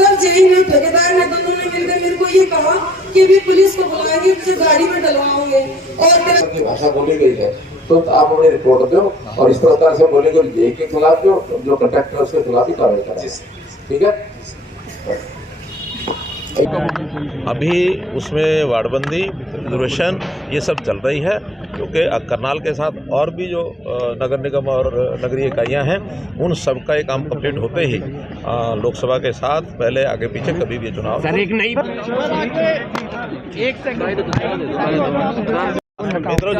सब जेई ने ठेकेदार ने दोनों ने मिलकर मेरे को ये कहा कि भी पुलिस को बुलाएंगे, तुझे गाड़ी में डलवाओगे और तेरा भाषा बोली गई है तो आप उन्हें रिपोर्ट दो और इस प्रकार से बोलेंगे जेई के खिलाफ जो कंडक्टर है उसके खिलाफ ही कार्रवाई करें। ठीक है। अभी उसमें वार्डबंदी, रिजर्वेशन ये सब चल रही है, क्योंकि करनाल के साथ और भी जो नगर निगम और नगरीय इकाइयाँ हैं उन सब का ये काम कंप्लीट होते ही लोकसभा के साथ पहले आगे पीछे कभी भी चुनाव मित्रों,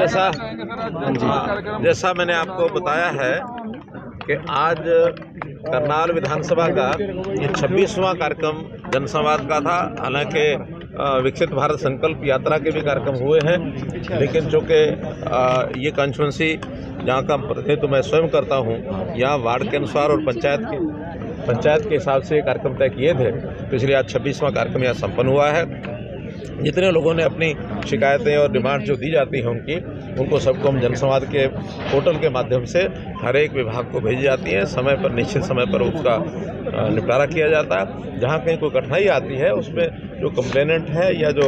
जैसा मैंने आपको बताया है कि आज करनाल विधानसभा का ये 26वां कार्यक्रम जनसंवाद का था। हालांकि विकसित भारत संकल्प यात्रा के भी कार्यक्रम हुए हैं, लेकिन चूँकि ये कॉन्स्टिट्यूंसी जहाँ का प्रतिनिधित्व मैं स्वयं करता हूँ, यहाँ वार्ड के अनुसार और पंचायत के हिसाब से कार्यक्रम तय किए थे, तो इसलिए आज 26वां कार्यक्रम यहाँ संपन्न हुआ है। जितने लोगों ने अपनी शिकायतें और डिमांड जो दी जाती हैं उनको सबको हम जनसंवाद के पोर्टल के माध्यम से हर एक विभाग को भेजी जाती है। समय पर, निश्चित समय पर उसका निपटारा किया जाता है। जहाँ कहीं कोई कठिनाई आती है उसमें जो कंप्लेनेंट है या जो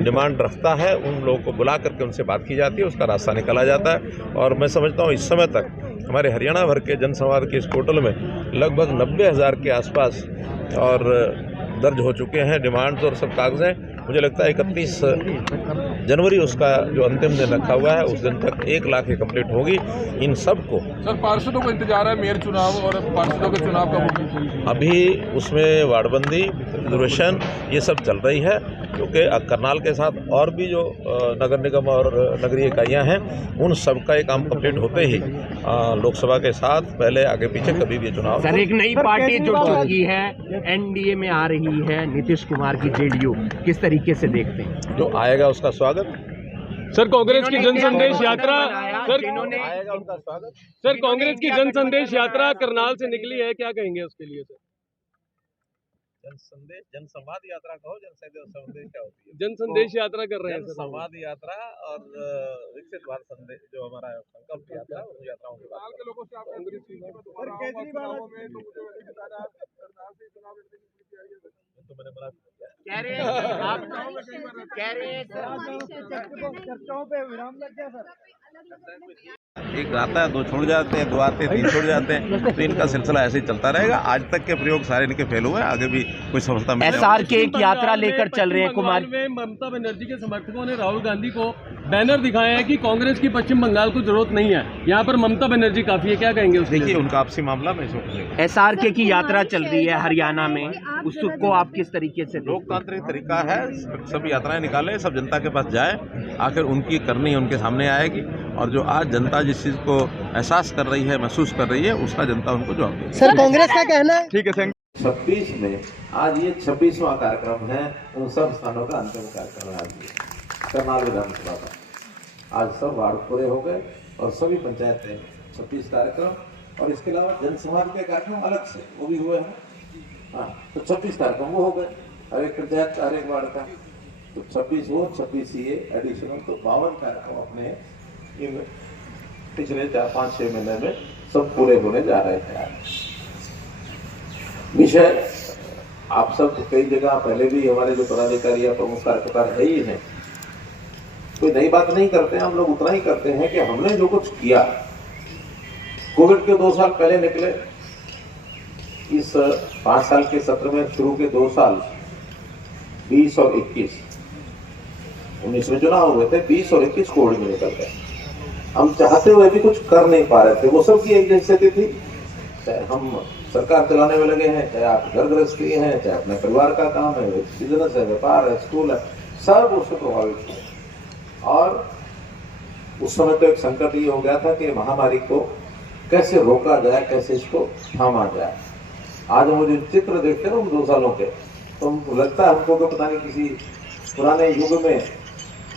डिमांड रखता है उन लोगों को बुला करके उनसे बात की जाती है, उसका रास्ता निकाला जाता है। और मैं समझता हूँ इस समय तक हमारे हरियाणा भर के जनसंवाद के इस पोर्टल में लगभग 90,000 के आसपास और दर्ज हो चुके हैं डिमांड्स और सब कागज़ें। मुझे लगता है 31 जनवरी उसका जो अंतिम दिन रखा हुआ है उस दिन तक 1 लाख की कंप्लीट होगी। इन सब को सर पार्षदों को इंतजार है, मेयर चुनाव और पार्षदों के चुनाव का अभी उसमें वार्डबंदी, रिजर्वेशन ये सब चल रही है, क्योंकि करनाल के साथ और भी जो नगर निगम और नगरीय इकाइयाँ हैं उन सब का ये काम कंप्लीट होते ही लोकसभा के साथ पहले आगे पीछे कभी भी चुनाव। सर, एक नई पार्टी जुड़ चुकी है, एनडीए में आ रही है, नीतीश कुमार की जेडीयू, किस तरीके से देखते हैं? जो आएगा उसका स्वागत। सर कांग्रेस की जन संदेश यात्रा, सर आएगा उनका स्वागत। सर कांग्रेस की जन संदेश यात्रा करनाल से निकली है, क्या कहेंगे उसके लिए सर? जन संवाद यात्रा कहो, जन संदेश क्या होती है? जन संदेश यात्रा कर रहे हैं सर। संवाद यात्रा और विकसित भारत संदेश जो हमारा संकल्प यात्रा, उन यात्राओं के बाद के लोगों से आप तो मैंने बना चर्चाओं पे विराम लग गया सर। एक आता है, 2 छोड़ जाते हैं, 2 आते हैं, 3 छोड़ जाते हैं, तो इनका सिलसिला ऐसे ही चलता रहेगा। आज तक के प्रयोग सारे इनके फेल हुए हैं, आगे भी कोई सफलता मिलेगी। SRK एक यात्रा लेकर चल रहे हैं कुमार में ममता बनर्जी के समर्थकों ने राहुल गांधी को बैनर दिखाया है कि कांग्रेस की पश्चिम बंगाल को जरूरत नहीं है, यहाँ पर ममता बनर्जी काफी है, क्या कहेंगे उसके? देखिए उनका आपसी मामला में SRK की यात्रा चल रही है हरियाणा में, उसको आप किस तरीके से? लोकतांत्रिक तरीका है, सब यात्राएं निकालें, सब जनता के पास जाए, आखिर उनकी करनी उनके सामने आएगी। और जो आज जनता जिस चीज़ को एहसास कर रही है, महसूस कर रही है, उसका जनता उनको जवाब देगी। सर कांग्रेस का कहना है, ठीक है थैंक 26 में आज ये 26वां कार्यक्रम है, उन सब स्थानों का अंतिम कार्यक्रम है। आज करनाल विधानसभा का आज सब वार्ड पूरे हो गए और सभी पंचायतें 26 कार्यक्रम और इसके अलावा जनसंवाद के कार्यक्रम अलग से वो भी हुए हैं। हाँ, तो 26 कार्यक्रम वो हो गए हर एक पंचायत हर एक वार्ड का, तो 26 वो 26 ये एडिशनल, तो 52 कार्यक्रम अपने इन पिछले 4-5-6 महीने में सब पूरे होने जा रहे हैं। विषय आप सब कई जगह पहले भी हमारे जो पदाधिकारी या प्रमुख कार्यकर्ता है ही हैं, कोई नई बात नहीं करते हैं। हम लोग उतना ही करते हैं कि हमने जो कुछ किया, कोविड के 2 साल पहले निकले, इस 5 साल के सत्र में शुरू के 2 साल 20 और 21, 19 में चुनाव हुए थे, 20 और 21 कोविड में निकल गए। हम चाहते हुए भी कुछ कर नहीं पा रहे थे। वो सब की एक स्थिति थी, चाहे हम सरकार चलाने में लगे हैं, चाहे आप घर गृहस्थी हैं, चाहे अपने परिवार का काम है, बिजनेस है, व्यापार है, स्कूल है, सब उससे प्रभावित हुए। और उस समय तो एक संकट ये हो गया था कि महामारी को कैसे रोका जाए, कैसे इसको थामा जाए। आज हम जो चित्र देखते हैं ना उन 2 सालों के, तो लगता है हमको कि पता नहीं किसी पुराने युग में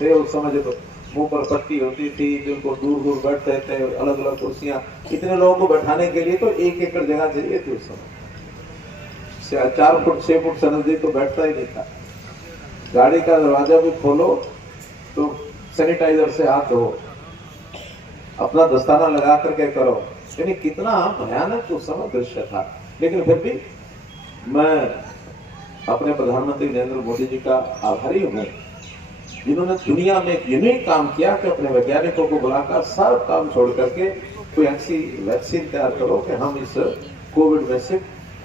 थे। उस समय जो मुंह पर पट्टी होती थी, जिनको दूर दूर बैठते थे, अलग अलग कुर्सियां, इतने लोगों को बैठाने के लिए तो 1 एकड़ जगह चाहिए थी उस समय। 4 फुट 6 फुट से नजदीक तो बैठता ही नहीं था। गाड़ी का दरवाजा भी खोलो तो सैनिटाइजर से हाथ धो, अपना दस्ताना लगा करके करो, यानी कितना भयानक उस समय दृश्य था। लेकिन फिर भी मैं अपने प्रधानमंत्री नरेंद्र मोदी जी का आभारी हूँ, जिन्होंने दुनिया में एक यूनिक काम किया कि अपने वैज्ञानिकों को बुलाकर सब काम छोड़ करके कोई ऐसी वैक्सीन तैयार करो कि हम इस कोविड में से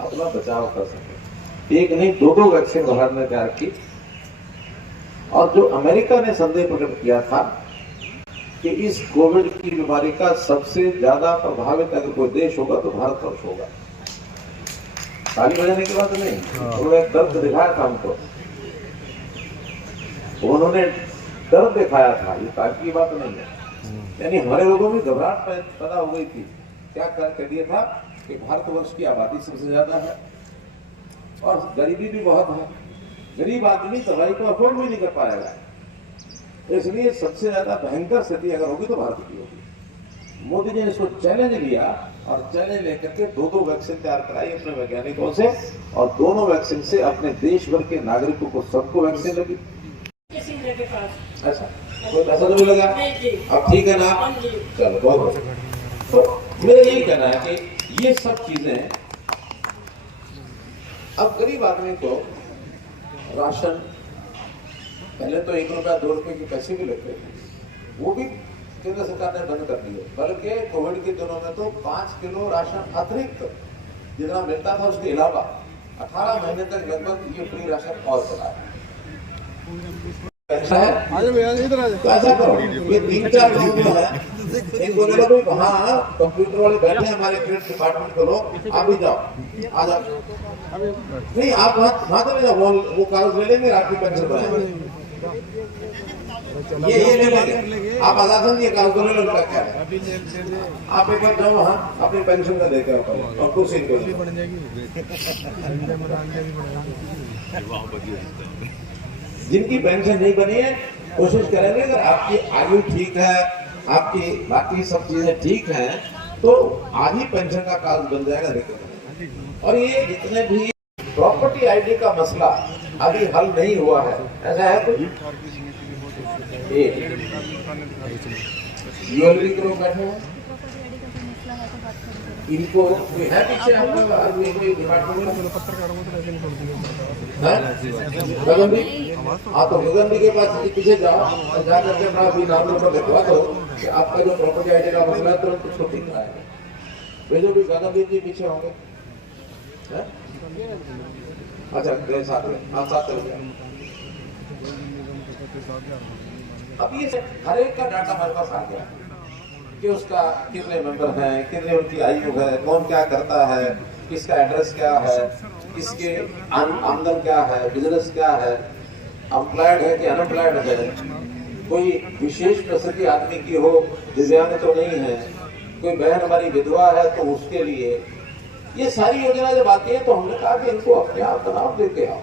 अपना बचाव कर सकें। एक नहीं, दो वैक्सीन भारत ने तैयार की। और जो अमेरिका ने संदेह प्रकट किया था कि इस कोविड की बीमारी का सबसे ज्यादा प्रभावित अगर कोई देश होगा तो भारतवर्ष होगा, ताली बजाने की बात नहीं, उन्होंने दर्द दिखाया था हमको, उन्होंने दर्द दिखाया था, ये ताली की बात नहीं है। यानी हमारे लोगों में घबराहट पैदा हो गई थी। क्या कह दिया था कि भारतवर्ष की आबादी सबसे ज्यादा है और गरीबी भी बहुत है, गरीब आदमी दवाई को अफोर्ड भी नहीं कर पाएगा, इसलिए सबसे ज्यादा भयंकर स्थिति अगर होगी तो भारत की होगी। मोदी जी ने इसको चैलेंज लिया और चैलेंज लेकर के दो वैक्सीन तैयार कराई अपने वैज्ञानिकों से, और दोनों वैक्सीन से अपने देश भर के नागरिकों को सबको वैक्सीन लगी। ऐसा कोई पैसा तो नहीं लगा? अब ठीक है ना? चलो बहुत। तो मेरा यही कहना है कि ये सब चीजें अब गरीब आदमी को राशन पहले तो 1 रुपया 2 रुपए के पैसे भी लगते थे, वो भी केंद्र सरकार ने बंद कर दिए, बल्कि कोविड के दिनों में तो 5 किलो राशन अतिरिक्त जितना मिलता था उसके अलावा 18 महीने तक लगभग ये फ्री राशन और चला है। ऐसा है तो ऐसा करो, ये 3-4 लोग जो है इनको बोलो भाई वहाँ कंप्यूटर वाले बैठे हैं हमारे क्रेडिट डिपार्टमेंट को, लो आप भी जाओ, आ जाओ। नहीं आप वहाँ तो नहीं जाओ, वो कागज ले लेंगे, आपकी पेंशन बनाएंगे, ये ले लेंगे, आप आजाद ये कागज ले लो, क्या है आप एक बार जाओ वहाँ अपनी पेंशन का देकर और कुछ जिनकी पेंशन नहीं बनी है कोशिश करेंगे, अगर आपकी आयु ठीक है, आपकी बाकी सब चीजें ठीक हैं, तो आज ही पेंशन का कागज बन जाएगा। और ये जितने भी प्रॉपर्टी आईडी का मसला अभी हल नहीं हुआ है, ऐसा है कुछ ज्वेलरी के लोग बैठे हैं, इनको है पीछे हम लोग तो गगन के पास पीछे जाओ और जाकर के अपना अभी नाम नंबर लिखवा दो कि आपका जो प्रॉपर्टी आईडी का मसला है तुरंत उसको ठीक कराएगा। वे जो भी गगन जी पीछे होंगे, अच्छा गए साथ में, हाँ साथ में। अब ये हर एक का डाटा हमारे पास आ गया कि उसका कितने मेंबर हैं, कितने उनकी आयु है, कौन क्या करता है, किसका एड्रेस क्या है, किसके आमदन क्या है, बिजनेस क्या है, एम्प्लॉयड है कि अनएम्प्लॉयड है, कोई विशेष प्रकृति आदमी की हो, दिव्यांग तो नहीं है, कोई बहन हमारी विधवा है तो उसके लिए ये सारी योजना जब आती है तो हमने कहा कि इनको अपने आप बनाओ, देके आओ।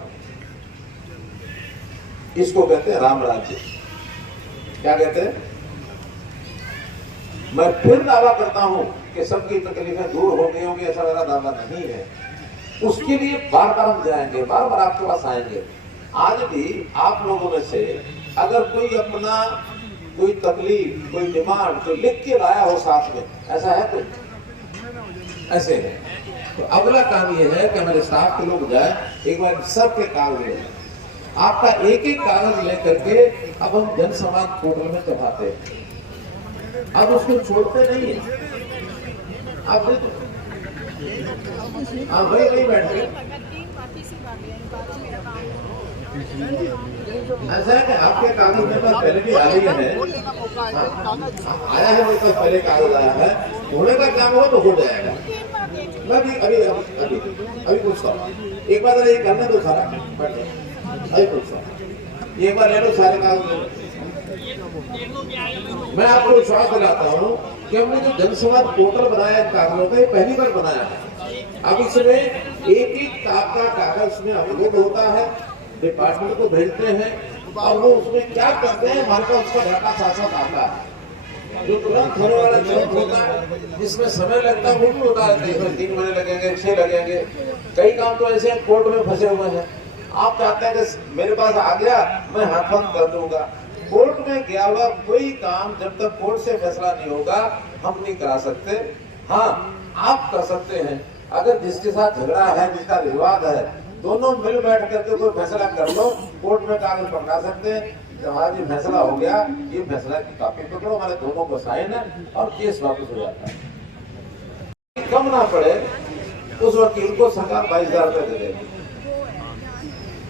इसको कहते हैं राम राज्य। क्या कहते हैं? मैं फिर दावा करता हूं कि सबकी तकलीफें दूर हो गई होंगी, ऐसा मेरा दावा नहीं है। उसके लिए बार बार हम जाएंगे, बार बार आपके पास आएंगे। आज भी आप लोगों में से अगर कोई अपना कोई तकलीफ, कोई डिमांड कोई लिख के लाया हो साथ में, ऐसा है कुछ? ऐसे है तो अगला काम ये है कि हमारे स्टाफ के लोग जाए, एक बार सबके कागज ले, आपका एक एक कागज लेकर के अब हम जन समाज पोर्टल में चढ़ाते हैं। अब उसको छोड़ते नहीं है, आप हाँ वही बैठ गए। ऐसा है कि आपके कागज मेरे पास पहले भी आ रही है, आया है मेरे पास पहले कागज आया है, होने का काम हो तो हो जाएगा। मैं भी अभी पूछता हूँ, एक बार ये करने दो सारा, अभी पूछता हूँ, एक बार ले लो सारे कागज। मैं आपको विश्वास दिलाता हूँ कि हमने जो जनसंवाद पोर्टल बनाया कागजों का, ये पहली बार बनाया है। अब इसमें एक एक कागज उसमें अपलोड होता है, डिपार्टमेंट को भेजते हैं और वो उसमें क्या करते हैं, हमारे पास उसका डाटा साथ साथ आता है। जो तुरंत होने वाला तुरंत होता है, जिसमें समय लगता है वो भी होता है, इसमें 3 महीने लगेंगे, 6 लगेंगे। कई काम तो ऐसे कोर्ट में फंसे हुए हैं, आप चाहते हैं कि मेरे पास आ गया मैं हाथ बंद कर दूंगा। कोर्ट में गया हुआ कोई काम जब तक कोर्ट से फैसला नहीं होगा हम नहीं करा सकते। हाँ आप कर सकते हैं, अगर जिसके साथ झगड़ा है, जिसका विवाद है, दोनों मिल बैठ करके कोई फैसला कर लो, कोर्ट में कागज पकड़ा सकते हैं, जब ये फैसला हो गया, ये फैसला की कॉपी पकड़ो, हमारे दोनों को साइन है और केस वापस हो जाता है। कम ना पड़े उस वकील को सरकार 22,000 रुपए दे देगी,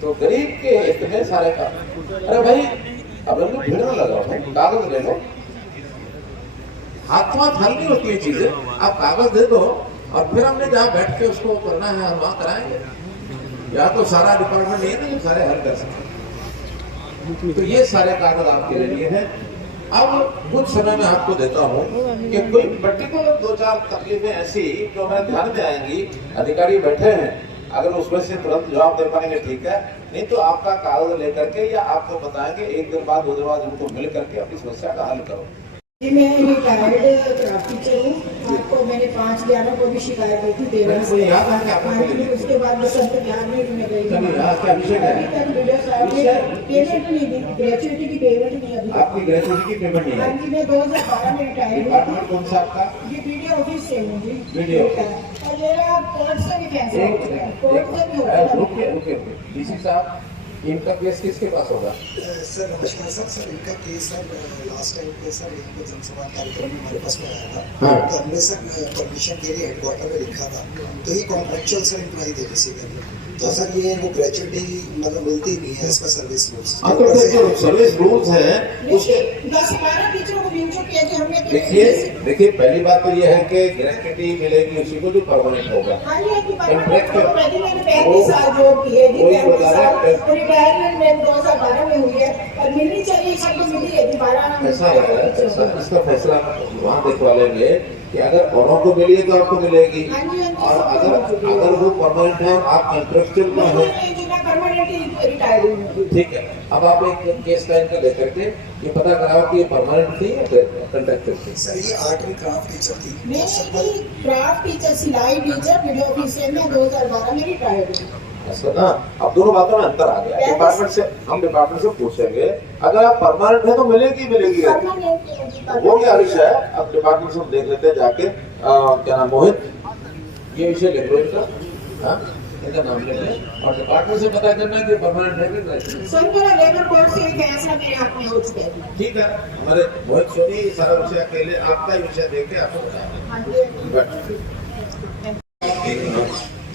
तो गरीब के इतने सारे काम। अरे भाई अब हम भीड़ में लगाओ, कागज ले लो, हाथ हल नहीं होती है चीजें, आप कागज दे दो और फिर हमने जहाँ बैठ के उसको करना है हम वहाँ कराएंगे। या तो सारा डिपार्टमेंट नहीं है ना सारे हल कर सकते, तो ये सारे कागज आपके लिए हैं। अब कुछ समय में आपको देता हूँ कि कोई पर्टिकुलर 2-4 तकलीफें ऐसी जो हमारे ध्यान में आएंगी, अधिकारी बैठे हैं, अगर उसमें से तुरंत जवाब दे पाएंगे ठीक है, नहीं तो आपका कागज लेकर के या आपको बताएंगे 1 दिन बाद 2 दिन बाद उनको मिल करके अपनी समस्या का हल करो। मैं रिटायर्ड क्राफ्ट टीचर हूँ। आपको मैंने 5/11 को भी शिकायत दी थी देना से, उसके बाद बसंत बिहार में मैं गई अभी तक वीडियो साहब ने पेमेंट नहीं दी, ग्रेजुएटी की पेमेंट नहीं अभी। आपकी ग्रेजुएटी की पेमेंट नहीं है? हाँ जी, मैं 2012 में रिटायर्ड हुआ था। कौन सा आपका? ये वीडियो ऑफिस से हूँ जी। वीडियो और मेरा कोर्ट से भी फैसला हो चुका है, कोर्ट से भी हो चुका है। रुके डीसी साहब, इनका केस किसके पास होगा? सर नमस्कार सर, इनका केस सर लास्ट टाइम पे सर इनको जनसभा कार्यक्रम हमारे पास में आया था, तो हमने सर परमिशन के लिए हेडक्वार्टर में लिखा था, तो ये कॉन्ट्रेक्चुअल सर इम्प्लॉई थे किसी का, तो सर ये वो ग्रेजुएटी मतलब मिलती नहीं है इसका सर्विस रूल्स। सर्विस रूल्स है उसके 10-12 टीचरों को मिल चुकी है कि हमने। देखिए पहली बात तो ये है कि ग्रेजुएटी मिलेगी उसी को जो परमानेंट होगा। रिटायरमेंट में 2012 में हुई है और मिलनी चाहिए, सबको मिली है दोबारा। ऐसा है, इसका फैसला वहाँ दिखवा लेंगे कि अगर औरों को मिली है तो आपको मिलेगी, और अगर वो परमानेंट है आप कॉन्ट्रेक्चुअल में है, ठीक है। अब आप एक केस लाइन का लेकर के ये पता कराओ कि ये परमानेंट थी या कॉन्ट्रेक्चुअल थी। सर ये आर्ट एंड क्राफ्ट टीचर थी। नहीं, क्राफ्ट टीचर, सिलाई टीचर, वीडियो ऑफिसर में 2012 में रिटायर्ड हुई। ऐसा ना, अब दोनों बातों में अंतर आ गया। डिपार्टमेंट से पूछेंगे, अगर आप परमानेंट है तो मिलेगी। वो क्या विषय है, अब डिपार्टमेंट से देख लेते हैं जाके। क्या नाम, मोहित, ये विषय लिख लो इनका, इनका नाम ले लें और डिपार्टमेंट से पता करना है कि परमानेंट है कि नहीं। सर मेरा लेबर कोर्ट से एक फैसला मेरे हाथ में हो चुका है। ठीक है, हमारे मोहित सुनिए सारा विषय अकेले आपका ही विषय देख के आपको बताएंगे।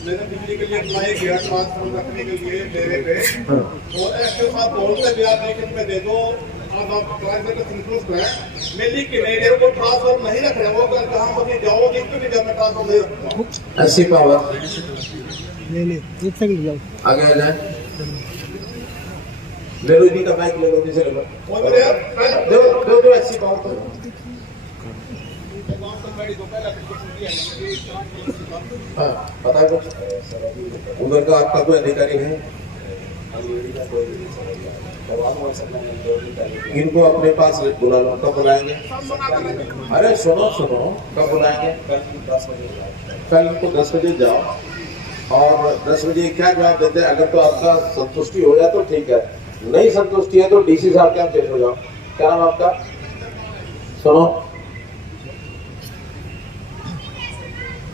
मैंने बिजली के लिए अप्लाई किया, ट्रांसफार्मर रखने के लिए डेरे पे, और ऐसे साथ बोलते ब्याज लेकर मैं दे दो, आप ट्रांसफर का संतुष्ट है, मैं लिख के नहीं, मेरे को ट्रांसफर नहीं रख रहे, वो कर कहाँ बनी जाओ, लिख के नहीं जब मैं ट्रांसफर नहीं रखूँगा। ऐसी पावर एक सेकंड जाओ आगे आ जाए, ले लो इन्हीं का माइक, ले लो नीचे ले लो, दो ऐसी पावर तो। हाँ पता है कुछ उधर का आपका कोई अधिकारी है? इनको अपने पास बुला लो, कब बुलाएंगे? अरे सुनो कब बुलाएंगे? कल इनको 10 बजे जाओ और 10 बजे क्या जवाब देते हैं। अगर तो आपका संतुष्टि हो जाए तो ठीक है, नहीं संतुष्टि है तो डीसी साहब के यहाँ पेश हो जाओ। क्या नाम आपका? सुनो,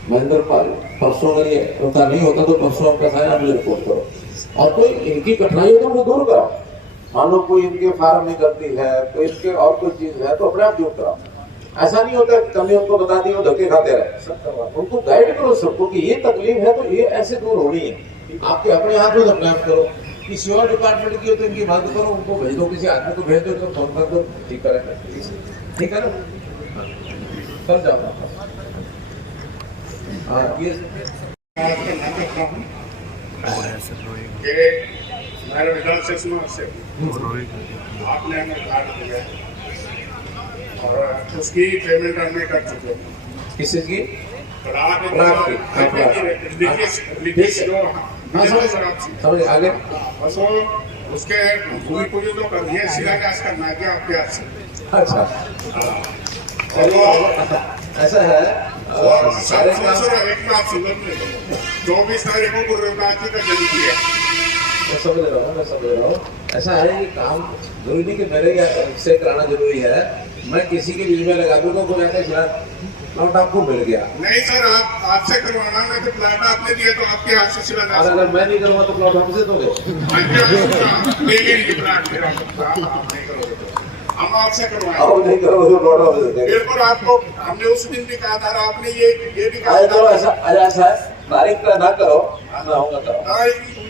महेंद्र पाल, परसों अगर ये होता नहीं होता तो परसों आपका साइन मुझे रिपोर्ट करो, और कोई इनकी कठिनाई हो तो वो दूर कराओ। मान लो कोई इनके फार्म में गलती है, कोई इनके और कोई चीज है तो अपने आप दूर कराओ। ऐसा नहीं होता कमी उनको बता दी वो धक्के खाते रहे, उनको गाइड करो सबको कि ये तकलीफ है तो ये ऐसे दूर होनी है। आपके अपने हाथ में अपने आप करो, किसी और डिपार्टमेंट की हो तो इनकी बात करो, उनको भेज दो, किसी आदमी को भेज दो तो फोन कर दो, ठीक है ना, कल जाओ। हाँ ये मेरे विधान से आपने हमें कार्ड दिया और उसकी पेमेंट हमने कर चुके। किसी की? समझ आगे बस वो उसके भूमि पूजन तो कर दिए, शिलान्यास करना है क्या आपके हाथ से? अच्छा, ऐसा है। सारे काम 24 तारीख को गुरुनाथ जी का जन्म किया, समझ रहा हूँ। ऐसा है कि काम जरूरी नहीं कि मेरे से कराना जरूरी है, मैं किसी के बीच में लगा दूंगा कोई ऐसा खिलाफ प्लॉट आपको मिल गया। नहीं सर, आप आपसे करवाना है तो प्लाट आपने दिया तो आपके हाथ से सिला और अगर मैं नहीं करूँगा तो प्लॉट हमसे दोगे? हम आपसे करवाएं। और नहीं करोगे तो प्लॉट हमसे देंगे। बिल्कुल, आपको हमने उस दिन भी कहा था, आपने ये भी कहा अरे था। तो ऐसा है, तारीख तय ना करो, मैं आऊँगा करो।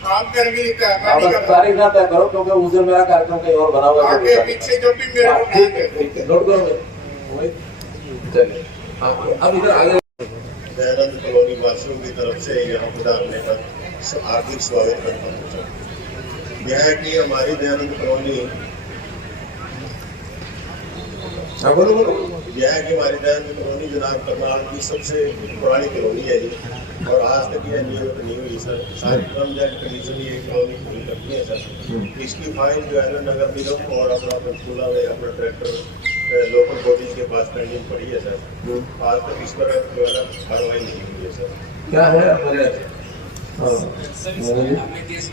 आप करेंगे तारीख ना तय करो, क्योंकि उस दिन मेरा कार्यक्रम कहीं और बना हुआ आगे पीछे जो भी मेरे को ठीक है, नोट करो। चलिए अब इधर आगे। दयानंद कॉलोनी वासियों की तरफ से यहाँ पधारने पर हार्दिक स्वागत करता हूँ। यह है कि हमारी दयानंद कॉलोनी, बोलो बोलो। यह है कि हमारी दयानंद कॉलोनी जनाब करनाल की सबसे पुरानी कॉलोनी है ये, और आज तक यह नियमित नहीं हुई सर। सारी टर्म्स एंड कंडीशन ये कॉलोनी पूरी करती है सर। इसकी फाइल जो है ना नगर निगम और अपना पंचकूला में अपना डायरेक्टर लोकल बॉडीज के पास पेंडिंग पड़ी है सर। आज तक इस पर जो है ना कार्रवाई नहीं हुई है सर। क्या है हमने केस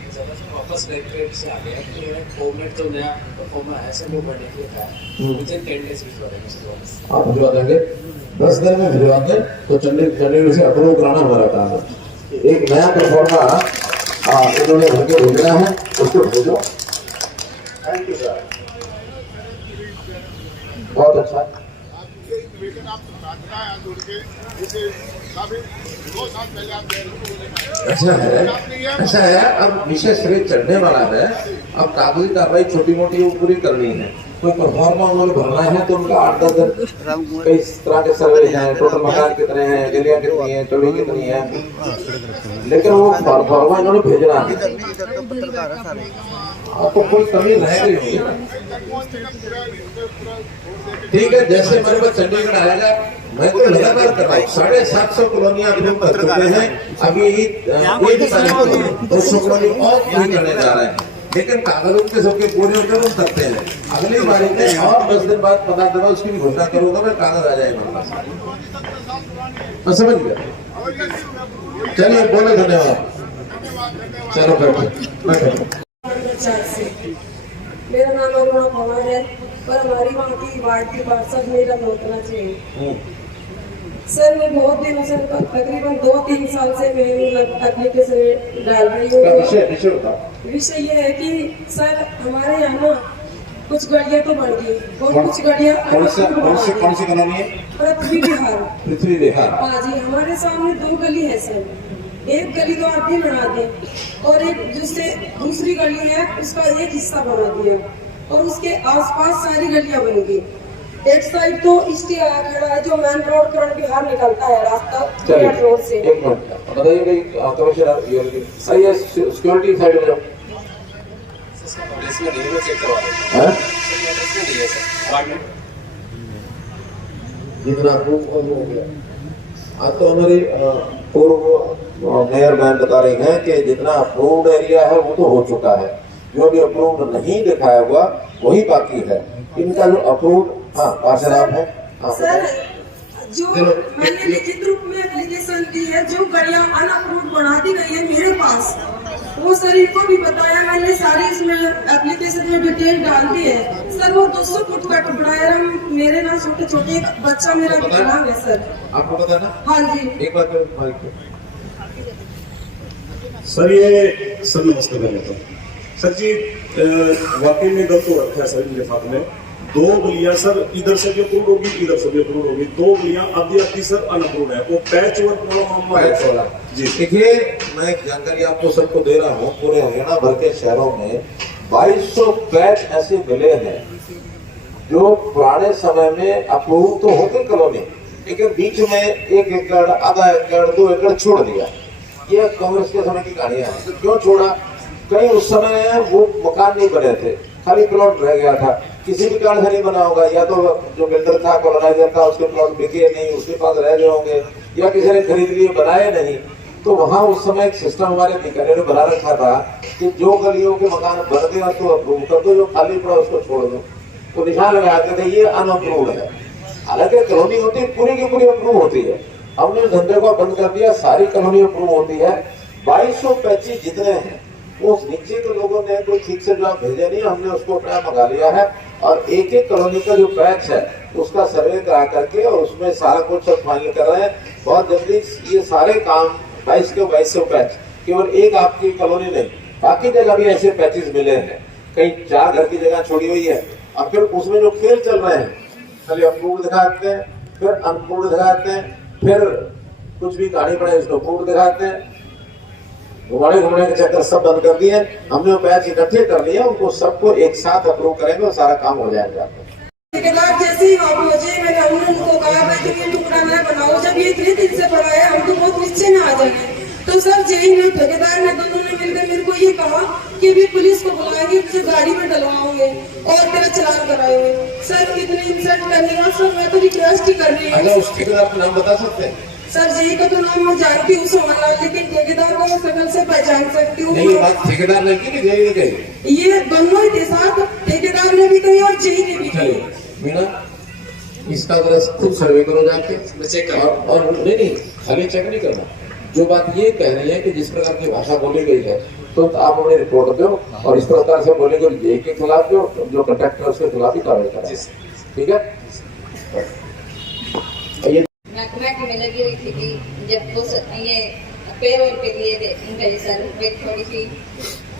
वापस डायरेक्टरेट से आ गया कि मैंने फॉर्मेट तो नया फॉर्म ऐसे में भरने के लिए था, विदिन 10 डेज भिजवा देंगे। आप भिजवा देंगे, 10 दिन में भिजवा दें तो चंडीगढ़ से अप्रूव कराना हमारा काम है। एक नया परफॉर्मा इन्होंने भर के भेजना है, उसको भेजो। थैंक यू सर, बहुत अच्छा। ऐसा है अब विषय श्रेय चढ़ने वाला है। अब कागजी कार्रवाई छोटी मोटी पूरी करनी है। कोई परफॉर्मा उन्होंने भरना है तो उनका 8-10 दिन कई तरह के सर्वे हैं, टोटल मकान कितने हैं, गलियां कितनी हैं, चौड़ी कितनी है, लेकिन वो परफॉर्मा इन्होंने भेजना है। आपको कोई कमी रह गई होगी। ठीक है, जैसे मेरे पास चंडीगढ़ आएगा, मैं तो लगातार कर रहा हूँ। 750 कॉलोनियां अभी कर चुके हैं। अभी 200 कॉलोनी और पूरी करने जा रहे हैं, लेकिन कागजों के सबके पूरे होकर हम करते हैं। अगली बारी में और 10 दिन बाद 15 दिन बाद उसकी भी घोषणा करूंगा, मैं कागज आ जाएगा मेरे पास। मैं समझ गया। चलिए बोले धन्यवाद। चलो बैठो। मेरा नाम अरुणा पवार है, पर हमारी वहाँ की वार्ड की पार्षद मेरा होना चाहिए। सर मैं बहुत दिनों से तकरीबन 2-3 साल से मैं एप्लीकेशन डाल रही हूँ। विषय ये है कि सर हमारे यहाँ ना कुछ गलियाँ तो बन गई और कुछ गलियाँ कौन सी कॉलोनी है? पृथ्वी विहार। हाँ जी, हमारे सामने 2 गली है सर। एक गली तो आप भी बना दें और एक दूसरी गली है उसका एक हिस्सा बना दिया और उसके आसपास सारी गलियां बन गई। एक साइड तो इश्तिहार खड़ा है जो मेन रोड करण बिहार निकलता है रास्ता रोड से। एक मिनट बताइए कमिश्नर, सही है सिक्योरिटी साइड में जितना हो गया। आज तो हमारी पूर्व मेयर मैम बता रही हैं कि जितना अप्रूव्ड एरिया है वो तो हो चुका है, जो अभी अप्रूव्ड नहीं दिखाया हुआ वही बाकी है। इनका जो अप्रूव्ड पार्षद है सर, जो मैंने लिखित रूप में एप्लीकेशन दी है, जो गलियां अनअप्रूव्ड बना दी गई है मेरे पास, वो सर इनको भी बताया मैंने, सारी इसमें एप्लीकेशन में डिटेल डाल दी है सर। वो 200 फुट का टुकड़ा है, मेरे ना छोटे छोटे बच्चा मेरा नाम है सर। आपको पता ना? हाँ जी। एक बार सर ये सर नमस्ते पहले तो सर जी वाकई में गलत हो रखा है सर इनके साथ में। 2 गलियां सर इधर से भी अप्रूव होगी, इधर से भी अप्रूव होगी। 2 गलियां आधी सर अनअप्रूव है, वो पैच वर्क वाला मामला है जी। देखिए मैं एक जानकारी आपको सबको दे रहा हूँ, पूरे हरियाणा भर के शहरों में 2200 पैच ऐसे मिले हैं जो पुराने समय में अप्रूव तो होते कॉलोनी, लेकिन बीच में 1 एकड़, आधा एकड़, 2 एकड़ छोड़ दिया। ये कांग्रेस के समय की कहानियां है। क्यों छोड़ा? कहीं उस समय वो मकान नहीं बने थे, खाली प्लॉट रह गया था, किसी भी कारण से नहीं बना होगा, या तो जो बिल्डर था कॉलोनाइजर था उसके प्लॉट बिके नहीं, उसके पास रह गए होंगे, या किसी ने खरीद लिए बनाए नहीं। तो वहाँ उस समय एक सिस्टम हमारे बीकानेर ने बना रखा था कि जो गलियों के मकान बन गए उसको अप्रूव कर दो, जो खाली पड़ा उसको छोड़ दो। तो निशान लगाते थे ये अनअप्रूव्ड है। हालांकि कॉलोनी होती है पूरी की पूरी अप्रूव होती है। हमने उस धंधे को बंद कर दिया, सारी कॉलोनी अप्रूव होती है। 2200 पैची जितने हैं वो नीचे के लोगों ने कोई ठीक से जवाब भेजे नहीं, हमने उसको अपना मंगा लिया है और एक एक कॉलोनी का जो पैच है उसका सर्वे करा करके और उसमें सारा कुछ फाइनल कर रहे हैं। बहुत जल्दी ये सारे काम 22 के 2200 पैच, केवल एक आपकी कॉलोनी नहीं, बाकी जगह भी ऐसे पैचेस मिले हैं। कहीं 4 घर की जगह छोड़ी हुई है और फिर उसमें जो खेल चल रहे हैं, पहले अपूर्ण दिखाते हैं, फिर अनपूर्ण दिखाते हैं, फिर कुछ भी कहानी पड़े उसको पूर्ण दिखाते हैं। घुमाने के चक्कर सब बंद कर दिए। हमने वो पैच इकट्ठे कर लिए, उनको सबको एक साथ अप्रूव करेंगे और सारा काम हो जाएगा। ठेकेदार जैसे ही वहाँ पहुंचे हमने उनको कहा भाई तुम ये टुकड़ा ना बनाओ, जब ये इतने दिन से पड़ा है हम तो बहुत नीचे में आ जाएंगे। तो सर जेई ने ठेकेदार ने दोनों ने मिलकर मेरे को ये कहा कि भी पुलिस को बुलाएंगे, तुझे गाड़ी में डलवाओगे और तेरा चलान कराएंगे। सर इतने इंसल्ट करने का सर मैं तो रिक्वेस्ट ही कर रही हूँ। उस ठेकेदार का नाम बता सकते हैं? सर जेई का तो नाम मैं जानती हूँ सोमलाल, लेकिन ठेकेदार को मैं शकल से पहचान सकती हूँ। नहीं, बात ठेकेदार ने की, जेई ने कही। ये दोनों ही थे साथ, ठेकेदार ने भी कही और जेई ने भी कही। मीना इसका जरा खुद सर्वे करो जाके चेक और नहीं खाली चेक नहीं करना। जो बात ये कह रही है कि जिस प्रकार की भाषा बोली गई है तो आप हमें रिपोर्ट दो और इस प्रकार से बोलेंगे जेई के खिलाफ जो कंडक्टर है उसके खिलाफ ही कार्रवाई करें, ठीक है? में लगी हुई थी कि जब वो ये पेरोल के लिए उनका ये सर पे थोड़ी सी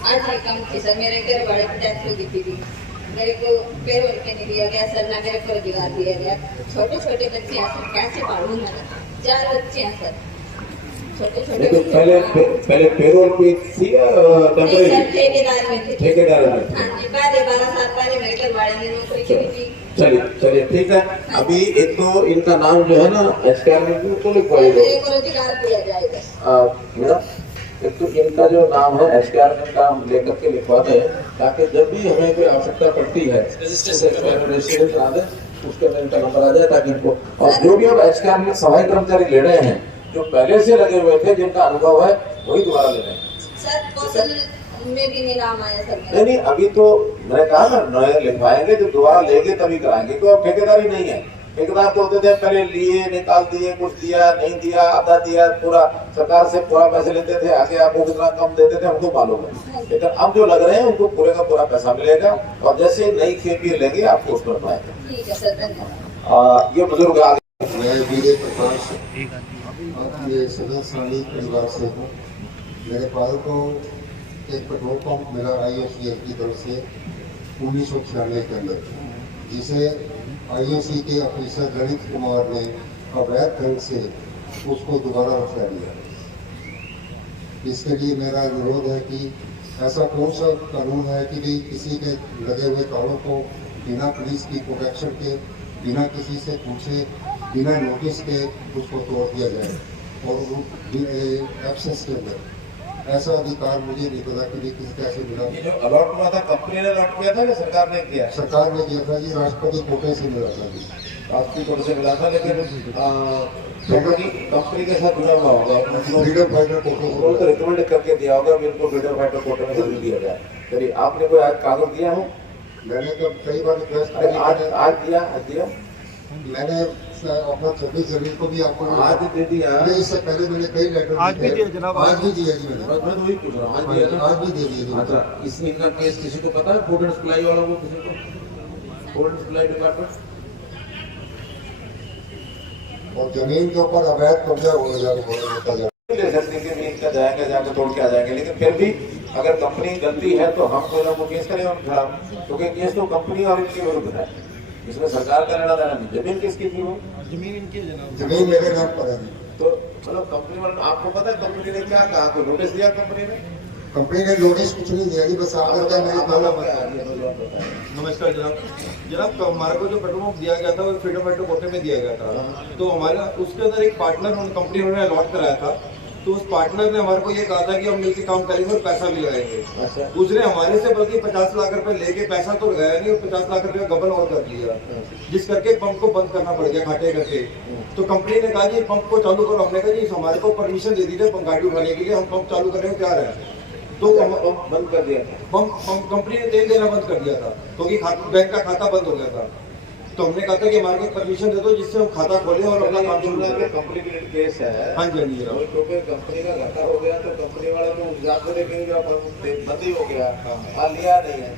आज कम थी सर, मेरे घर वाले की डेथ हो गई थी, मेरे को पेरोल के नहीं दिया गया सर, ना मेरे को रोजगार दिया गया। छोटे छोटे बच्चे हैं सर, कैसे पालूंगा? 4 बच्चे हैं सर, छोटे छोटे। पहले पेरोल पे थी ठेकेदार में थी। ठेकेदार में हाँ जी, बाद 12 साल पहले मेरे घर वाले ने नौकरी की थी। चलिए ठीक है। अभी एक तो इनका नाम जो है ना एचकेआर में तो लिखवाइए, मेरे को रोजगार दिया जाएगा मैडम। एक तो इनका जो नाम है एचकेआर में काम लेकर के लिखवा दें, ताकि जब भी हमें कोई आवश्यकता पड़ती है रजिस्ट्रेशन करा दें, उसके अंदर इनका नंबर आ जाए ताकि इनको। और जो भी अब एचकेआर में सफाई कर्मचारी ले रहे हैं जो पहले से लगे हुए थे, जिनका अनुभव है वही दोबारा ले रहे हैं सर। कौशल में भी नहीं नाम आया सर। नहीं, अभी तो मैंने कहा ना नए लिखवाएंगे, जो दोबारा लेंगे तभी कराएंगे। तो अब ठेकेदारी नहीं है। ठेकेदार तो होते थे पहले लिए निकाल दिए, कुछ दिया नहीं दिया, आधा दिया, पूरा सरकार से पूरा पैसे लेते थे, आगे आपको कितना कम देते थे हमको मालूम है। लेकिन अब जो लग रहे हैं उनको पूरे का पूरा पैसा मिलेगा और जैसे नई खेत भी लेंगे आपको उस पर पाएंगे। ठीक है सर, धन्यवाद। ये बुजुर्ग आगे ये सदस्य परिवार से हूँ। मेरे फादर को एक पेट्रोल पंप मिला IOCL की तरफ से 1996 के अंदर, जिसे IOC के ऑफिसर ललित कुमार ने अवैध ढंग से उसको दोबारा हटा लिया। इसके लिए मेरा अनुरोध है कि ऐसा कौन सा कानून है कि भी किसी के लगे हुए तारों को बिना पुलिस की प्रोटेक्शन के, बिना किसी से पूछे, बिना नोटिस के उसको तोड़ दिया जाए और एब्सेंस के अंदर ऐसा अधिकार मुझे नहीं पता कि किसी कैसे मिला। ये जो अलॉट हुआ था कंपनी ने अलॉट किया था कि सरकार ने किया? सरकार ने किया था जी, राष्ट्रपति कोटे से मिला था जी। राष्ट्रपति कोटे से मिला था, लेकिन कंपनी के साथ जुड़ा हुआ होगा, फ्रीडम फाइटर कोटे को रिकमेंड करके दिया होगा कि उनको फ्रीडम फाइटर कोटे में जरूर दिया जाए। चलिए, आपने कोई आज कागज दिया है? मैंने तो कई बार रिक्वेस्ट आज दिया मैंने अपना 26 जनवरी को भी आपको आज दे दिया। इससे पहले मैंने कई लेटर आज भी दिया जनाब, आज भी दिया जी मैंने। मैं तो वही पूछ रहा हूँ, आज भी दे दिया। अच्छा, इसमें इतना केस किसी को पता है? फूड एंड सप्लाई वालों को, किसी को? फूड एंड सप्लाई डिपार्टमेंट और जमीन के ऊपर अवैध कब्जा होता जा ले सकते कि इनका जाएंगे, जाकर तोड़ के आ जाएंगे। लेकिन फिर भी अगर कंपनी गलती है तो हम कोई ना कोई केस करें उनके खिलाफ, क्योंकि केस तो कंपनी और इनके विरुद्ध है, इसमें सरकार का लेना देना नहीं। जमीन किसकी थी? वो जमीन इनकी है जनाब। जमीन मेरे नाम पर है। तो मतलब कंपनी वाले, आपको पता है कंपनी ने क्या कहा? कोई नोटिस दिया कंपनी ने? कंपनी ने नोटिस कुछ नहीं दिया जी, बस आकर नहीं बोला। नमस्कार जनाब, हमारे को जो पेट्रोल पंप दिया गया था वो फ्रीडम फाइटर कोटे में दिया गया था। तो हमारा उसके अंदर एक पार्टनर कंपनी उन्होंने अलॉट कराया था। तो उस पार्टनर ने हमारे को ये कहा था कि हम मिलकर काम करेंगे और पैसा भी लगाएंगे। उसने हमारे से बल्कि 50 लाख रुपए लेके पैसा तो लगाया नहीं और 50 लाख रुपए का गबन और कर दिया, जिस करके पंप को बंद करना पड़ गया घाटे करके। तो कंपनी ने कहा जी पंप को चालू करो। हमने कहा जी हमारे को परमिशन दे दीजिए गाड़ी उठाने के लिए, हम पंप चालू करने को तैयार है। तो बंद कर दिया था। कंपनी ने तेल देना बंद कर दिया था क्योंकि बैंक का खाता बंद हो गया था। तो हमने कहा था कि हमारे को परमिशन दे दो जिससे हम खाता खोलें और अपना काम शुरू करें। कॉम्प्लिकेटेड केस है। हाँ जी, हाँ जी, क्योंकि कंपनी का घाटा हो गया तो कंपनी वाले को इंतजार से देखेंगे, बंद ही हो गया, माल लिया नहीं है।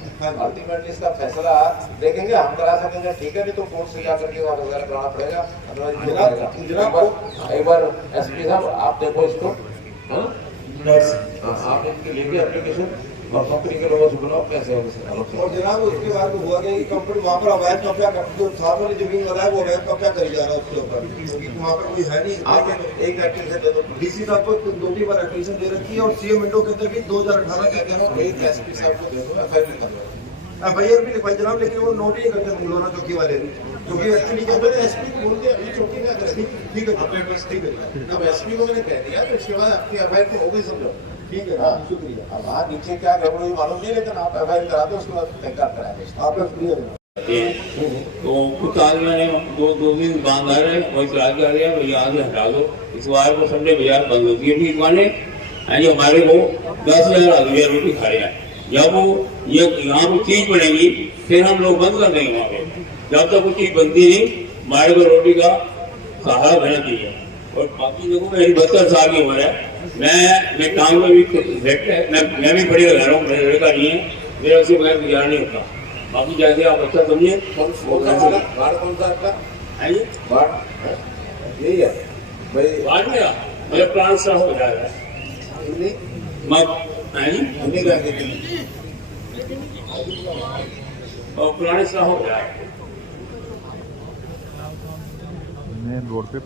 अल्टीमेटली इसका फैसला देखेंगे, हम करा सकेंगे ठीक है, नहीं तो कोर्ट से जाकर के वगैरह कराना पड़ेगा, अदरवाइज एक बार एसपी साहब आप देखो इसको, आप इनके लेंगे एप्लीकेशन और कंपनी के लोगों से बुलाओ कैसे होगा। और जनाब उसके बाद हुआ कि कंपनी वहाँ पर अवैध कब्जा जो था वाली जमीन बताया वो अवैध कब्जा करी जा रहा है उसके ऊपर, क्योंकि वहाँ पर कोई है नहीं। आप एक एप्लीकेशन दे दो, डीसी साहब को 2 बार एप्लीकेशन दे रखी है और सीएम विंडो के अंदर भी 2018 के कहना एक एसपी साहब को दे दो, एफआईआर भी करवा एफआईआर भी लिखवाई जनाब, लेकिन वो नोट ही नहीं करते मंगलौरा चौकी वाले, क्योंकि एक्चुअली क्या मैंने एसपी बोल दिया अभी चौकी में करें। ठीक है, ठीक है। अब एसपी को मैंने कह दिया तो इसके बाद आपकी एफआईआर तो हो गई, समझो ठीक है। हाँ, शुक्रिया। अब वहाँ नीचे क्या गड़बड़ी मालूम नहीं, लेकिन आप एफआईआर करा दो, उसके बाद तहकीकात कराएंगे। आपका शुक्रिया। तो कुछ आदमी ने दो दिन दुकानदार है वही इतराज कर रहे हैं भाई यहाँ से हटा दो, इस बार को संडे बाजार बंद होती है। ठीक माने हमारे को 10,000 आदमी रोटी खा रहे हैं, जब वो ये यहाँ पर चीज बनेगी फिर हम लोग बंद कर देंगे वहाँ पे। जब तक वो चीज बनती नहीं हमारे को रोटी का सहारा बना चाहिए। और बाकी देखो मेरी 72 साल की उम्र है, मैं काम में भी मैं भी बड़े घर हूँ, बड़े का नहीं है, मेरा उसके बगैर गुजारा नहीं होता। बाकी जैसे आप अच्छा समझिए। कौन सा आपका है ये वार्ड यही है भाई, वार्ड मेरा प्राण सा हो जाएगा और पुराने सा हो जाएगा मेन रोड पे।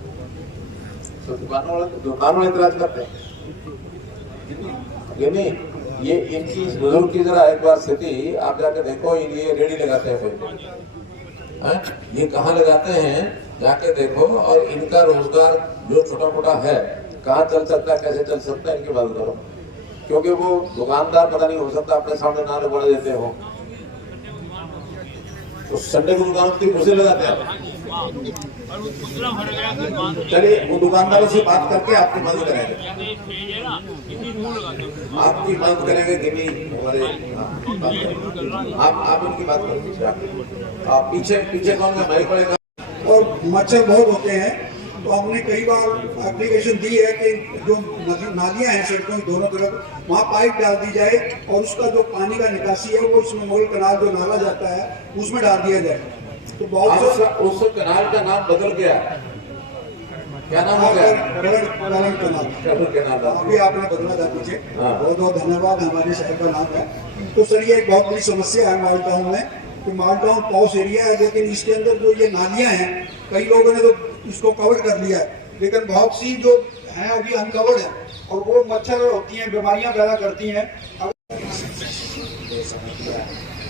तो दुकान वाले इतराज करते हैं ये नहीं, ये इनकी इस बुजुर्ग की जरा एक बार स्थिति आप जाके देखो, ये रेडी लगाते हैं फिर ये कहाँ लगाते हैं जाके देखो, और इनका रोजगार जो छोटा मोटा है कहाँ चल सकता है, कैसे चल सकता है, इनकी बात करो। क्योंकि वो दुकानदार पता नहीं हो सकता अपने सामने नारे बड़े देते हो, तो संडे को दुकान की कुर्सी लगाते हैं। चलिए वो दुकानदारों से बात करके आपकी मदद करेंगे, आपकी मदद करेंगे कि नहीं हमारे, आप उनकी बात करें। आप पीछे कौन है भाई पड़ेगा। और मच्छर बहुत होते हैं, तो हमने कई बार एप्लीकेशन दी है कि जो नालियां हैं सड़कों की दोनों तरफ वहाँ पाइप डाल दी जाए और उसका जो पानी का निकासी है वो इसमें मोल कनाल जो नाला जाता है उसमें डाल दिया जाए। तो बहुत उस कनाल का नाम बदल गया, क्या नाम हो गया? कनाल। अभी आपने बदला था पीछे, बहुत बहुत धन्यवाद, हमारे शहर का नाम है। तो सर ये एक बहुत बड़ी समस्या है माल टाउन में, कि माल टाउन पॉश एरिया है, लेकिन इसके अंदर जो ये नालियां हैं कई लोगों ने तो इसको कवर कर लिया है, लेकिन बहुत सी जो है अभी अनकवर्ड है और वो मच्छर होती हैं, बीमारियां पैदा करती हैं।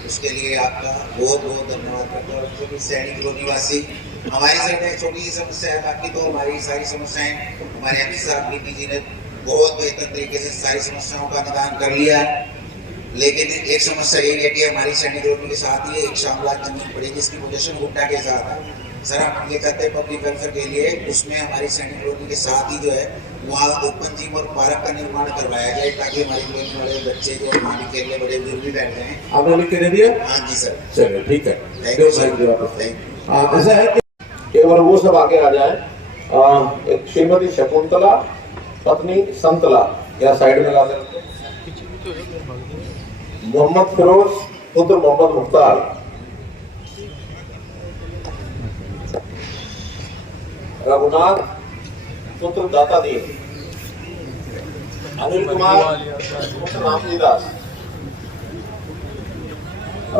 उसके लिए आपका बहुत बहुत धन्यवाद करता हूँ। क्योंकि सैनिक रोड निवासी हमारी सिर्फ एक छोटी सी समस्या है, बाकी तो हमारी सारी समस्याएं हमारे एमपी साहब नीति जी ने बहुत बेहतर तरीके से सारी समस्याओं का निदान कर लिया है। लेकिन एक समस्या यही है कि हमारी सैनिक रोड के साथ ही एक शामलात जमीन पड़ी जिसकी पोजीशन हुड्डा के साथ है। सर हम ये कहते हैं पब्लिक वेलफेयर के लिए उसमें हमारी सैनिक रोड के साथ ही जो है वहाँ ओपन जिम और पार्क का निर्माण करवाया जाए, ताकि हमारे कॉलोनी वाले बच्चे जो पानी खेलने बड़े बुजुर्ग भी बैठ गए। आपने लिख के दे दिया? हाँ जी सर। चलिए ठीक है, थैंक यू सर। ऐसा है कि एक बार वो सब आगे आ जाए। एक श्रीमती शकुंतला पत्नी संतला या साइड में ला दे। मोहम्मद फिरोज पुत्र मोहम्मद मुख्तार, रघुनाथ पुत्र दाता दीन, अनिल कुमार पुत्र रामजी दास,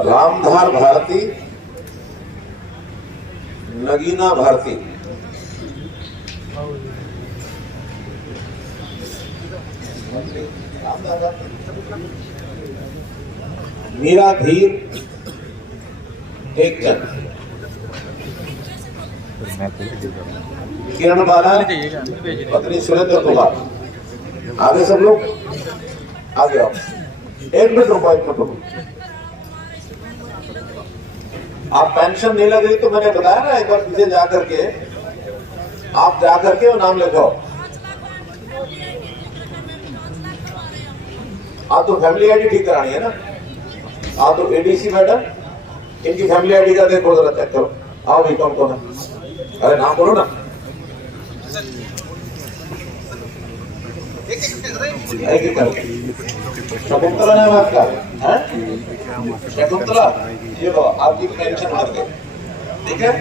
रामधार भारती, नगीना भारती, मीरा धीर एक जन, किरण बाला पत्नी सुरेंद्र कुमार। आगे सब लोग आगे आओ। एक मिनट रुको। आप पेंशन नहीं लग रही तो मैंने बताया ना एक बार पीछे जाकर के आप जाकर के वो नाम लिखो। आप तो फैमिली आईडी ठीक करानी है ना। आप तो एडीसी मैडम इनकी फैमिली आईडी का देखो जरा चेक करो। आओ भी कौन कौन है? अरे नाम बोलो ना। शकुंतला नाम आपका है? शकुंतला, ये लो आपकी पेंशन भर गई, ठीक है?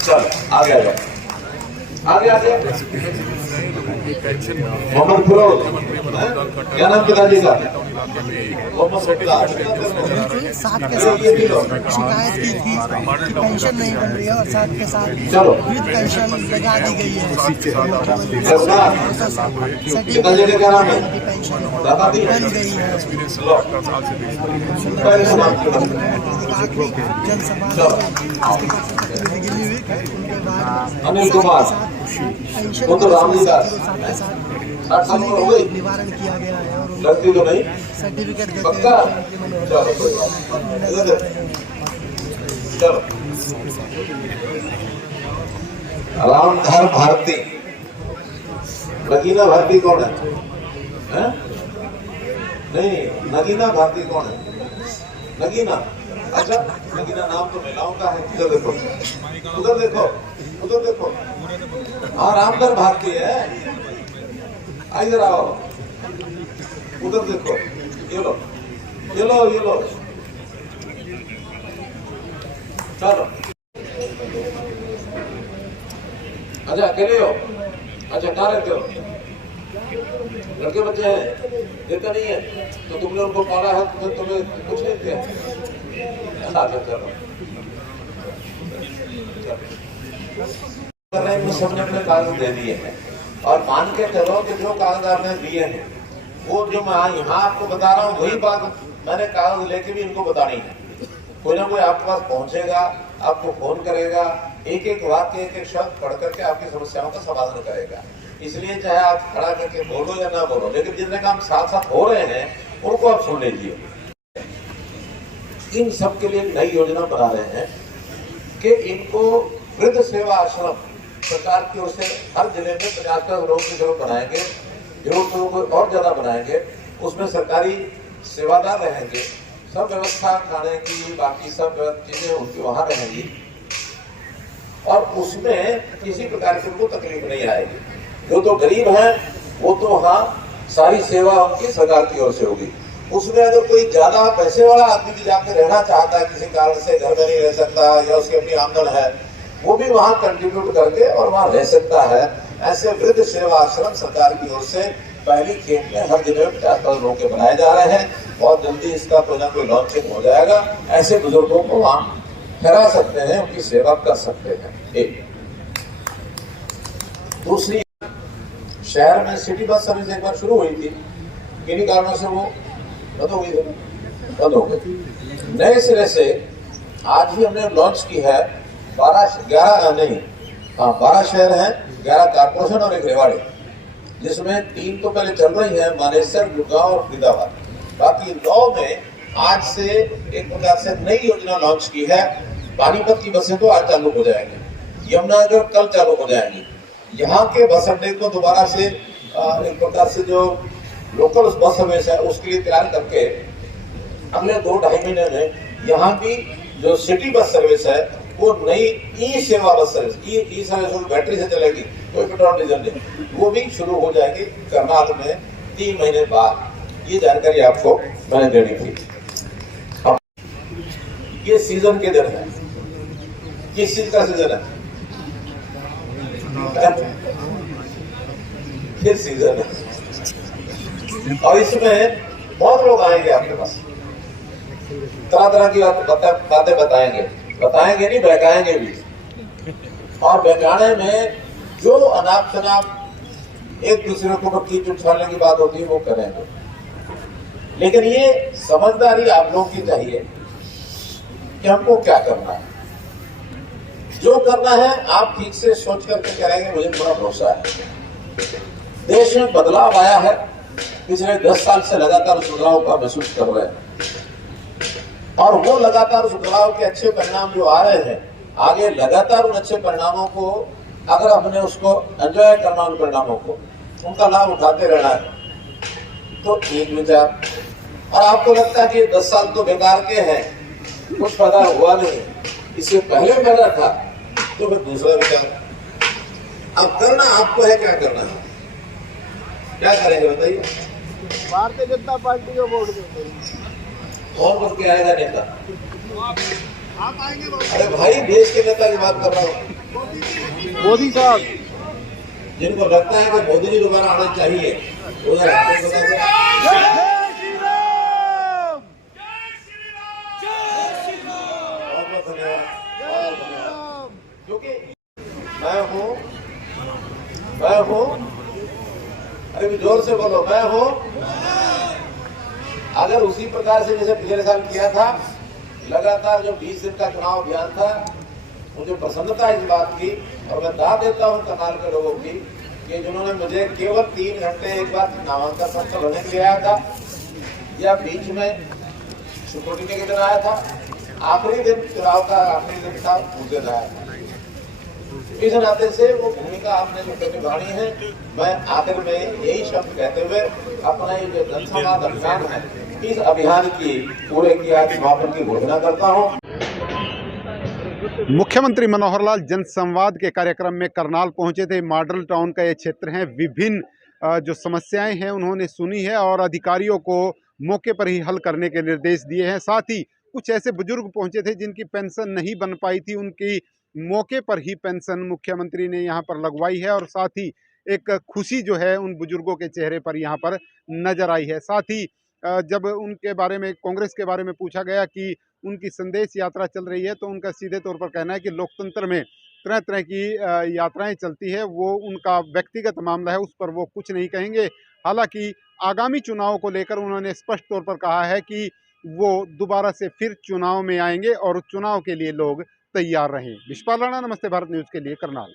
चलो आगे आ जाओ, आगे आ जाओ। मोहम्मद फिरोज, क्या नाम पिताजी का? मोहम्मद फिरोज। साथ के साथ शिकायत की थी कि पेंशन नहीं बन रही है और साथ के साथ चलो पेंशन लगा दी गई है। पिताजी का क्या नाम है? दादा दी बन गई है। अनिल कुमार, पुत्र रामलीदास, 60 साल हो गई, निवारण किया गया है और लगती तो नहीं सर्टिफिकेट पक्का? चलो कोई बात नहीं। चलो रामधर भारती, नगीना भारती कौन है? नहीं, नगीना भारती कौन है? नगीना, अच्छा नगीना नाम तो महिलाओं का है। इधर देखो, उधर देखो, उधर देखो। हाँ रामधर भारती है, इधर आओ, उधर देखो, ये लो, ये लो, ये लो। चलो अच्छा अकेले हो? अच्छा कहाँ रहते हो? लड़के बच्चे हैं, देते नहीं है तो तुमने उनको पाला है तो तुम्हें कुछ नहीं दिया? अच्छा चलो सबने अपने कागज दे दिए हैं और मान के चलो कि जो कागज आपने दिए हैं वो जो मैं यहाँ आपको बता रहा हूँ वही बात मैंने कागज लेके भी इनको बतानी है। कोई ना कोई आपके पास पहुंचेगा, आपको फोन करेगा, एक एक वाक्य एक एक शब्द पढ़ करके आपकी समस्याओं का समाधान करेगा। इसलिए चाहे आप खड़ा करके बोलो या ना बोलो, लेकिन जितने काम साथ साथ हो रहे हैं उनको आप सुन लीजिए। इन सब के लिए एक नई योजना बना रहे हैं कि इनको वृद्ध सेवा आश्रम सरकार की ओर से हर जिले में 50 लोगों की जरूरत बनाएंगे, जरूरतों को और ज्यादा बनाएंगे। उसमें सरकारी सेवादार रहेंगे, सब व्यवस्था खाने की बाकी सब चीजें उनकी वहां रहेंगी और उसमें किसी प्रकार की उनको तकलीफ नहीं आएगी। जो तो गरीब हैं वो तो वहाँ सारी सेवा उनकी सरकार की ओर से होगी। उसमें अगर कोई ज्यादा पैसे वाला आदमी भी जाकर रहना चाहता है, किसी कारण से घर में नहीं रह सकता या उसकी अपनी आमदन है, वो भी वहाँ कंट्रीब्यूट करके और वहाँ रह सकता है। ऐसे वृद्ध सेवा आश्रम सरकार की ओर से पहली खेप में हर जिले में 50 लोगों के बनाए जा रहे हैं। बहुत जल्दी इसका कोई ना कोई लॉन्चिंग हो जाएगा। ऐसे बुजुर्गों को वहाँ ठहरा सकते हैं, उनकी सेवा कर सकते हैं। एक दूसरी, शहर में सिटी बस सर्विस एक बार शुरू हुई थी, किन्हीं कारणों से वो बंद हो गई, बंद हो गई। नए सिरे से आज ही हमने लॉन्च की है। 12 शहर हैं, 11 कारपोरेशन और एक रेवाड़ी, जिसमें 3 तो पहले चल रही है, मानेसर, गुड़गांव और फरीदाबाद। बाकी 9 में आज से एक प्रकार से नई योजना लॉन्च की है। पानीपत की बसें तो आज चालू हो जाएंगी, यमुनानगर कल चालू हो जाएंगी। यहाँ के बस अड्डे को दोबारा से एक प्रकार से जो लोकल बस सर्विस है उसके लिए तैयार करके अगले 2-2.5 महीने में यहाँ की जो सिटी बस सर्विस है वो नई ई सेवा बस सर्विस, ई सर्विस बैटरी से चलेगी, कोई पेट्रोल डीजल नहीं, वो भी शुरू हो जाएगी करनाल में 3 महीने बाद। ये जानकारी आपको मैंने देनी थी। अब ये सीजन के दिन है, किस चीज का सीजन है? फिर सीजन है और इसमें बहुत लोग आएंगे आपके पास, तरह तरह की बातें बताएंगे नहीं, बहकाएंगे भी। और बहकाने में जो अनाप शनाप एक दूसरे को कीच उछालने की बात होती है वो करेंगे। लेकिन ये समझदारी आप लोगों की चाहिए कि हमको क्या करना है। जो करना है आप ठीक से सोच करके करेंगे, मुझे बड़ा भरोसा है। देश में बदलाव आया है, पिछले 10 साल से लगातार उस बदलाव का महसूस कर रहे हैं और वो लगातार उस बदलाव के अच्छे परिणाम जो आ रहे हैं, आगे लगातार उन अच्छे परिणामों को अगर हमने उसको एंजॉय करना, उन परिणामों को उनका लाभ उठाते रहना है तो एक विचार। और आपको लगता है कि 10 साल तो बेकार के हैं, कुछ फायदा हुआ नहीं, इससे पहले मेरा था तो फिर दूसरा विचार। अब करना आपको है, क्या करना है, क्या करेंगे बताइए? भारतीय जनता पार्टी को वोट देंगे। कौन बन के आएगा नेता? अरे भाई, देश के नेता की बात कर रहा हूँ, मोदी साहब। जिनको लगता है कि मोदी जी दोबारा आना चाहिए, उधर आपको बता दो। बहुत धन्यवाद। क्योंकि मैं हूँ, अरे भी जोर से बोलो, मैं हूँ। अगर उसी प्रकार से जैसे पिछले साल किया था, लगातार जो 20 दिन का चुनाव अभियान था, मुझे प्रसन्नता इस बात की, और मैं दाद देता हूँ करनाल के लोगों की कि जिन्होंने मुझे केवल 3 घंटे एक बार नामांकन पत्र भरने के लिए आया था, या बीच में स्क्रूटिनी के दिन आया था, आखिरी दिन चुनाव का आखिरी दिन था, उस दिन आया था। इस नाते से वो भूमिका आपने जो निभानी है, मैं आखिर में यही शब्द कहते हुए अपना ये जो जनसंवाद अभियान है, इस अभियान की पूरे की आज समापन की घोषणा करता हूँ। मुख्यमंत्री मनोहर लाल जनसंवाद के कार्यक्रम में करनाल पहुंचे थे। मॉडल टाउन का ये क्षेत्र है, विभिन्न जो समस्याएं हैं उन्होंने सुनी है और अधिकारियों को मौके पर ही हल करने के निर्देश दिए हैं। साथ ही कुछ ऐसे बुजुर्ग पहुंचे थे जिनकी पेंशन नहीं बन पाई थी, उनकी मौके पर ही पेंशन मुख्यमंत्री ने यहाँ पर लगवाई है और साथ ही एक खुशी जो है उन बुजुर्गों के चेहरे पर यहाँ पर नजर आई है। साथ ही जब उनके बारे में, कांग्रेस के बारे में पूछा गया कि उनकी संदेश यात्रा चल रही है, तो उनका सीधे तौर पर कहना है कि लोकतंत्र में तरह तरह की यात्राएं चलती है, वो उनका व्यक्तिगत मामला है, उस पर वो कुछ नहीं कहेंगे। हालांकि आगामी चुनाव को लेकर उन्होंने स्पष्ट तौर पर कहा है कि वो दोबारा से फिर चुनाव में आएंगे और चुनाव के लिए लोग तैयार रहें। विश्वपाल राणा, नमस्ते भारत न्यूज़ के लिए करनाल।